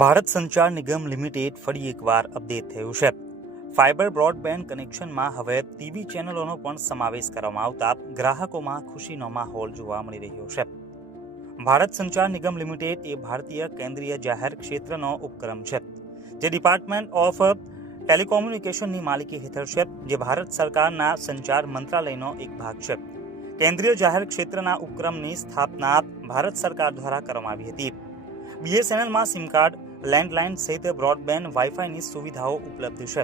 ભારત સંચાર નિગમ લિમિટેડ ફરી એકવાર અપડેટ થયું છે. ફાઇબર બ્રોડબેન્ડ કનેક્શનમાં હવે ટીવી ચેનલોનો પણ સમાવેશ કરવામાં આવતા ગ્રાહકોમાં ખુશીનો માહોલ જોવા મળી રહ્યો છે. ભારત સંચાર નિગમ લિમિટેડ એ ભારતીય કેન્દ્રીય જાહેર ક્ષેત્રનો ઉપક્રમ છે, જે ડિપાર્ટમેન્ટ ઓફ ટેલિકોમ્યુનિકેશનની માલિકી હેઠળ છે, જે ભારત સરકારના સંચાર મંત્રાલયનો એક ભાગ છે. કેન્દ્રીય જાહેર ક્ષેત્રના ઉપક્રમની સ્થાપના ભારત સરકાર દ્વારા કરવામાં આવી હતી. BSNLમાં સિમ કાર્ડ, લેન્ડલાઇન સહિત બ્રોડબેન્ડ વાઈફાઈની સુવિધાઓ ઉપલબ્ધ છે.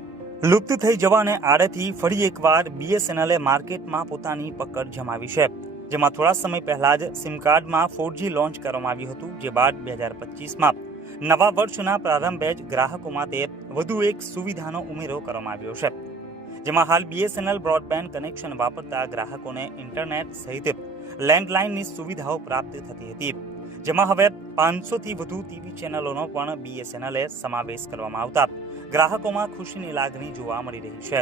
લુપ્ત થઈ જવાને આડેથી ફરી એકવાર BSNLએ માર્કેટમાં પોતાની પકડ જમાવી છે, જેમાં થોડા સમય પહેલા જ સિમ કાર્ડમાં 4G લોન્ચ કરવામાં આવ્યું હતું, જે બાદ 2025માં નવા વર્ષના પ્રારંભે જ ગ્રાહકો માટે વધુ એક સુવિધાનો ઉમેરો કરવામાં આવ્યો છે, જેમાં હાલ BSNL બ્રોડબેન્ડ કનેક્શન વાપરતા ગ્રાહકોને ઇન્ટરનેટ સહિત લેન્ડલાઇનની સુવિધાઓ પ્રાપ્ત થતી હતી, જેમાં હવે 500થી વધુ ટીવી ચેનલોનો પણ BSNLએ સમાવેશ કરવામાં આવતા ગ્રાહકોમાં ખુશીની લાગણી જોવા મળી રહી છે.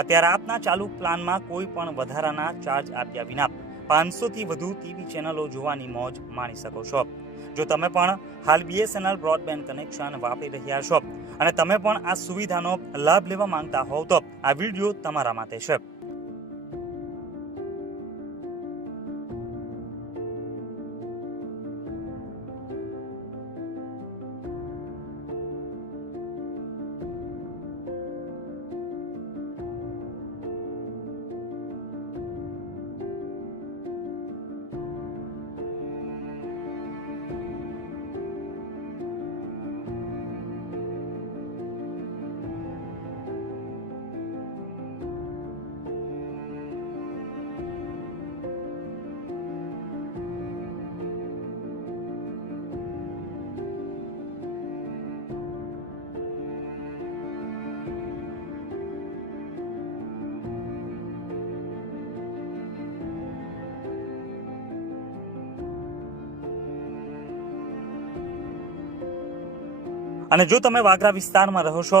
અત્યારે આપના ચાલુ પ્લાનમાં કોઈ પણ વધારાના ચાર્જ આપ્યા વિના 500થી વધુ ટીવી ચેનલો જોવાની મોજ માણી શકો છો. જો તમે પણ હાલ BSNL બ્રોડબેન્ડ કનેક્શન વાપરી રહ્યા છો અને તમે પણ આ સુવિધાનો લાભ લેવા માંગતા હોવ તો આ વિડીયો તમારા માટે છે. અને જો તમે વાગરા વિસ્તારમાં રહો છો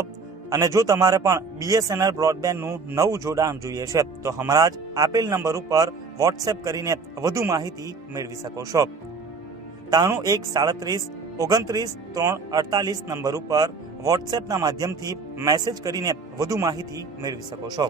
અને જો તમારે પણ BSNL બ્રોડબેન્ડનું નવું જોડાણ જોઈએ છે, તો હમણાં જ આપેલ નંબર ઉપર વોટ્સએપ કરીને વધુ માહિતી મેળવી શકો છો. 9137299348 નંબર ઉપર વોટ્સએપના માધ્યમથી મેસેજ કરીને વધુ માહિતી મેળવી શકો છો.